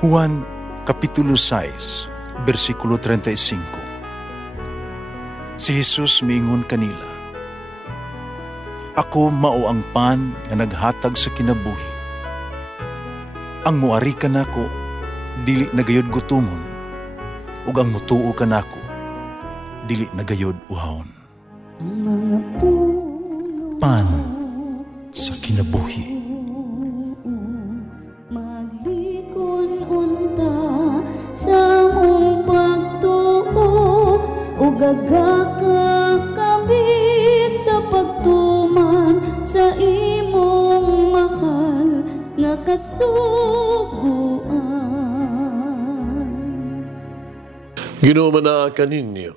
Juan Kapitulo 6, versikulo 35. Si Jesus miingon kanila, "Ako mao ang pan nga naghatag sa kinabuhi. Ang muari kanako dili nagayod gutomon, ug ang mutuo kanako dili nagayod uhawon." Ang mga puno Pan sa kinabuhi. maglikon unta sa mong pagtuo ug gagakabi sa pagtuman sa imong mahal nga kasuguan. Ginoo manaa kaninyo.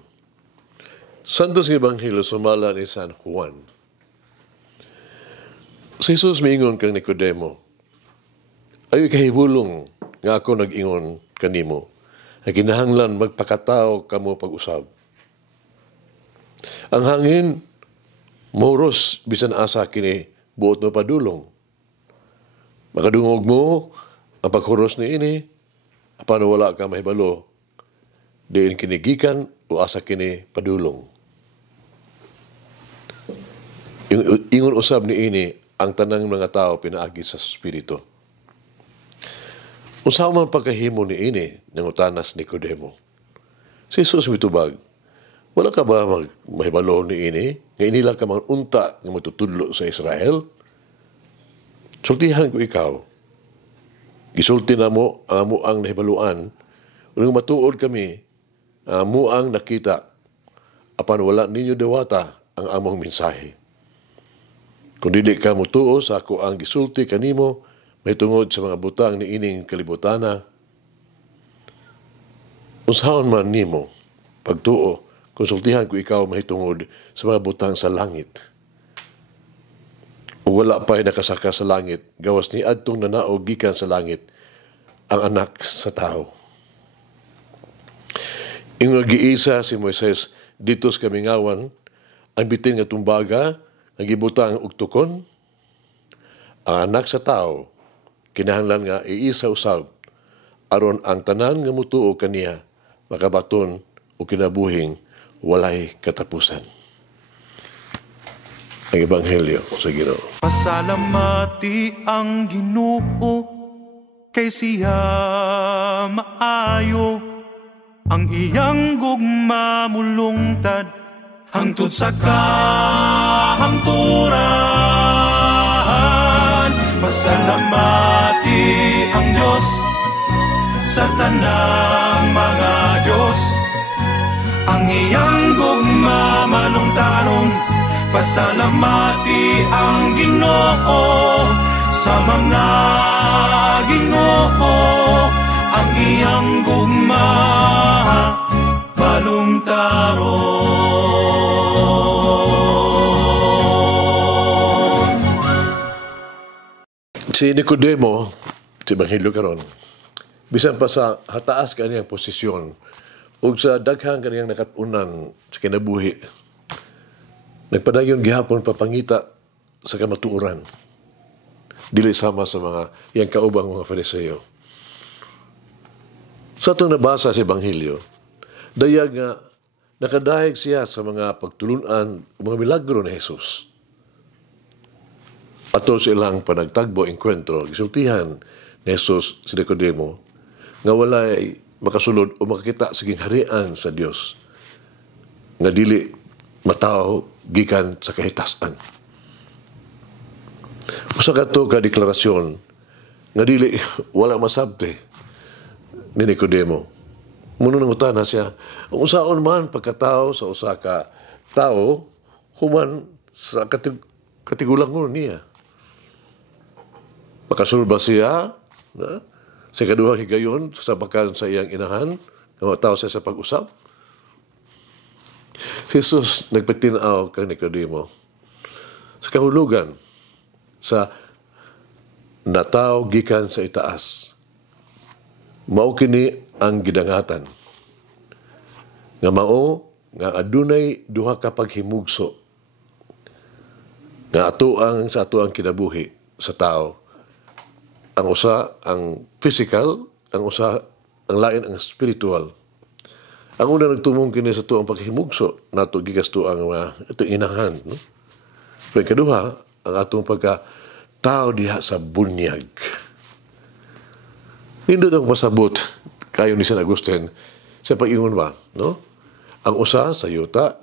Santos ng Ebanghelyo sumala ni San Juan. Si Jesus miingon kang Nicodemo, "Ayo'y kahibulong nga ako nag-ingon kanimo, ay kinahanglan magpakatao kamo pag-usab. Ang hangin, moros bisan asa kini buot mo padulong. Makadungog mo ang paghuros ni ini, apan wala ka mahibalo, diin kinigikan o asa kini padulong. Ingon usab ni ini ang tanang mga tao pinaagi sa Espiritu. Unsa man pagkahimo ni ini nangutanas ni Nicodemo. Si Jesus mitubag, wala ka ba mahibalo ni ini nga inila ka mga unta nga matutudlo sa Israel? Sultihan ko ikaw. Gisulti na mo ang amuang nahibaluan ug matuod kami ang amuang nakita apan wala ninyo dawata ang among mensahe. Kung dili ka mutuo sa ako ang gisulti kanimo, may tungod sa mga butang ni ining kalibutana, unsahon man nimo, pagtuo, konsultihan ko ikaw mahitungod sa mga butang sa langit. O wala pa'y nakasaka sa langit, gawas ni adtong nanaog gikan sa langit, ang anak sa tao. Ingon giisa si Moises dito sa kamingawan, ang bitin nga tumbaga, ang gibutang og tukon, ang anak sa tao, kinahanglan nga iisa usab, aron ang tanan nga mutuo kaniya, makabaton o kinabuhing walay katapusan. Ang Ebanghelyo sa Ginoo. Pasalamati ang Ginoo, kay siya maayo, ang iyang gugma mulungtad, hangtod sa kahangturan. Pasalamati ang Diyos sa tanang mga Diyos, ang iyang gugma malungtaron. Pasalamati ang Ginoo sa mga Ginoo, ang iyang gugma malungtaron. Si Nicodemo, si Ebanghelyo karon, bisan pa sa hataas kaniyang posisyon ug sa daghang kaniyang nakatunan sa kinabuhi, nagpadayon gihapon papangita sa kamatuoran, dili sama sa mga iyang kaubang mga Fariseo. Sa itong nabasa sa Ebanghelyo, dayag nga nakadahig siya sa mga pagtulunan o mga milagro ni Jesus. Ato silang panagtagbo, enkwentro, gisultihan ni Jesus si Nicodemo nga walay makasulod o makakita sa gingharian sa Dios nga dili mataw gikan sa kahitasan. Usa kadto ka deklarasyon nga dili wala masabte ni Nicodemo. Muna nangutana siya, ang usaon man pagkatao sa usa ka tao human sa katigulangon niya. Makasulod ba siya na sa kaduha higayon sa sabakan sa iyang inahan nga mataw siya sa pag-usap? Si Jesus nagpatinaw kang Nicodemo sa kahulugan sa nataw gikan sa itaas. Mao kini ang gidangatan nga mao nga adunay duha ka paghimugso nga ato ang kinabuhi sa tao. Ang usa ang physical ang usa ang lain ang spiritual. Ang una nagtumong kini sa tuang paghimugso nato gikas tuang ito inahan, no? Pero kaduha ang atong pagka tao diha sa bunyag. Hindi ito pasabot kayo ni San Agustin sa pag-ingon ba, no? Ang usa sa yuta,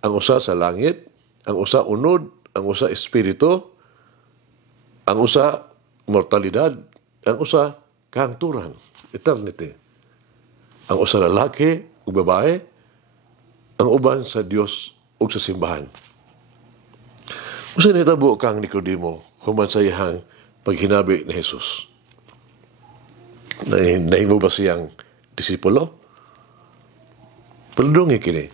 ang usa sa langit, ang usa unod, ang usa espiritu, ang usa mortalidad, ang usa kahangturan, eternity. Ang usa lalaki ug babae, ang uban sa Dios ug sa simbahan. Usa nitabo kang Nicodemo human sa iyang paghinabi ni Jesus. Nahimo ba siyang disipulo? Paludungi kini.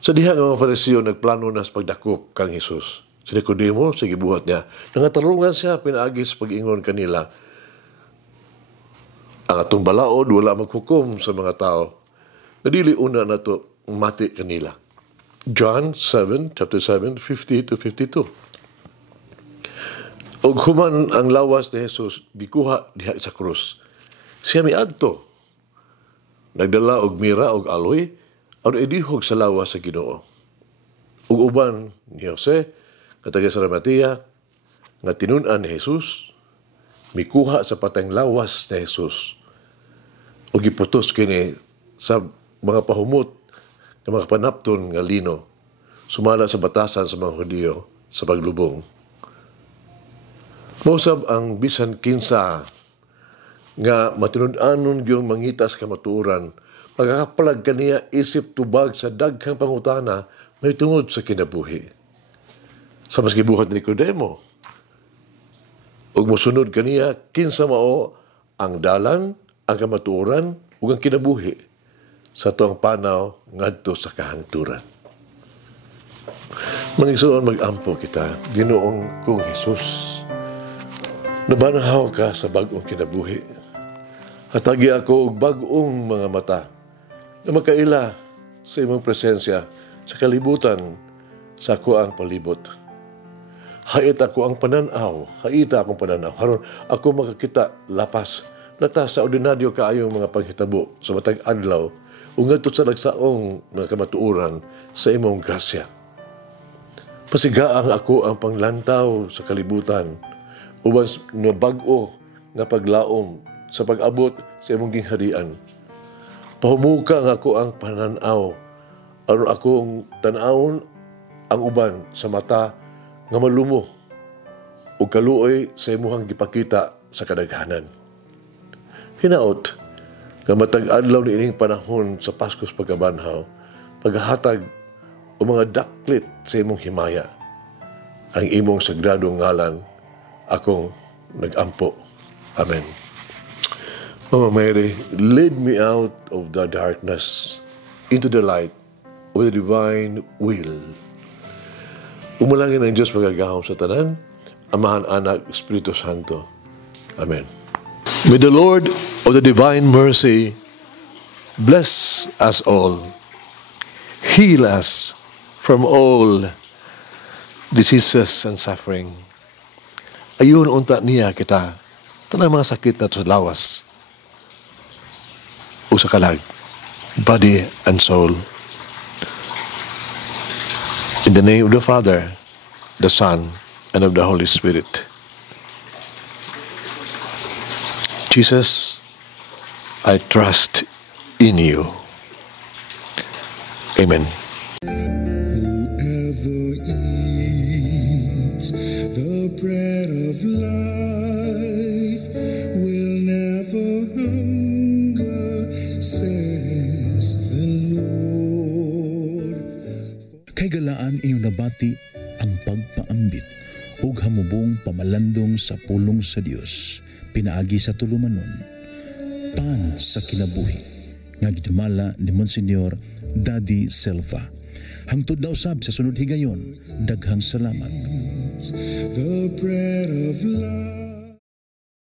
Sa diha nga mga Fariseo nagplano na sa pagdakop kang Jesus. Si Nicodemo, sa gibuhat niya, nangatarungan siya pinaagi sa pag-ingon kanila. Ang atong balaod, wala maghukom sa mga tao. Nadili una na to mati kanila. John 7, chapter 7, 50 to 52. Og human ang lawas ni Jesus, gikuha diha sa krus. Siya miadto. Nagdala og mira og aloy, ang idihog sa lawas sa Ginoo. Ug uban ni Jose, katagay sa Arimatea, nga tinun-an ni Jesus, mikuha sa patang lawas ni Jesus. O giputos kini sa mga pahumot ng mga panapton nga lino, sumala sa batasan sa mga Hudiyo sa paglubong. Mausab ang bisan kinsa nga matinud-anon gyung mangitas ka matuoran, pagkakapalag kaniya isip tubag sa daghang pangutana may tungod sa kinabuhi. Sa mas gibuhat ni Nicodemo, ug mosunod kaniya kinsa mao ang dalan, ang kamatuoran ug ang kinabuhi sa tuang panaw ngadto sa kahangturan. Mangigsuon mag-ampo kita, Ginoong kong Jesus. Nabanahaw ka sa bag-ong kinabuhi. Hatagi ako og bag-ong mga mata na makaila sa imong presensya sa kalibutan sa ako ang palibot. Hait ako ang pananaw, haita akong pananaw. Haron ako makakita lapas, latas sa ordinaryo kaayong mga panghitabo sa matag adlaw ug ngadto sa nagsaong mga kamatuoran sa imong grasya. Pasigaang ako ang panglantaw sa kalibutan uban na bag-o nga paglaom sa pag-abot sa imong gingharian. Pahumuka nga ako ang pananaw aron akong tan-awon ang uban sa mata nga malumo o kaluoy sa imuhang gipakita sa kadaghanan. Hinaot, nga matag adlaw ni ining panahon sa Paskos pagkabanhaw, paghahatag o mga daklit sa imong himaya, ang imong sagradong ngalan, akong nag-ampo. Amen. Mama Mary, lead me out of the darkness into the light of the divine will. Umalangin ang Diyos magagahom sa tanan, Amahan, Anak, Espiritu Santo. Amen. May the Lord of the divine mercy bless us all, heal us from all diseases and suffering. Ayun unta niya kita, tanang mga sakit na sa lawas o sa kalag, body and soul. In the name of the Father, the Son, and of the Holy Spirit. Jesus, I trust in you. Amen. Whoever eats the bread of life will never hunger, says the Lord. Kay galaan inyong nabati ang pagpaambit ug hamubong pamalandong sa pulong sa Dios pinaagi sa tulumanon pan sa kinabuhi nga gidumala ni Monsignor Daddy Silva. Hangtod na usab sa sunod higayon, daghang salamat. The bread of life.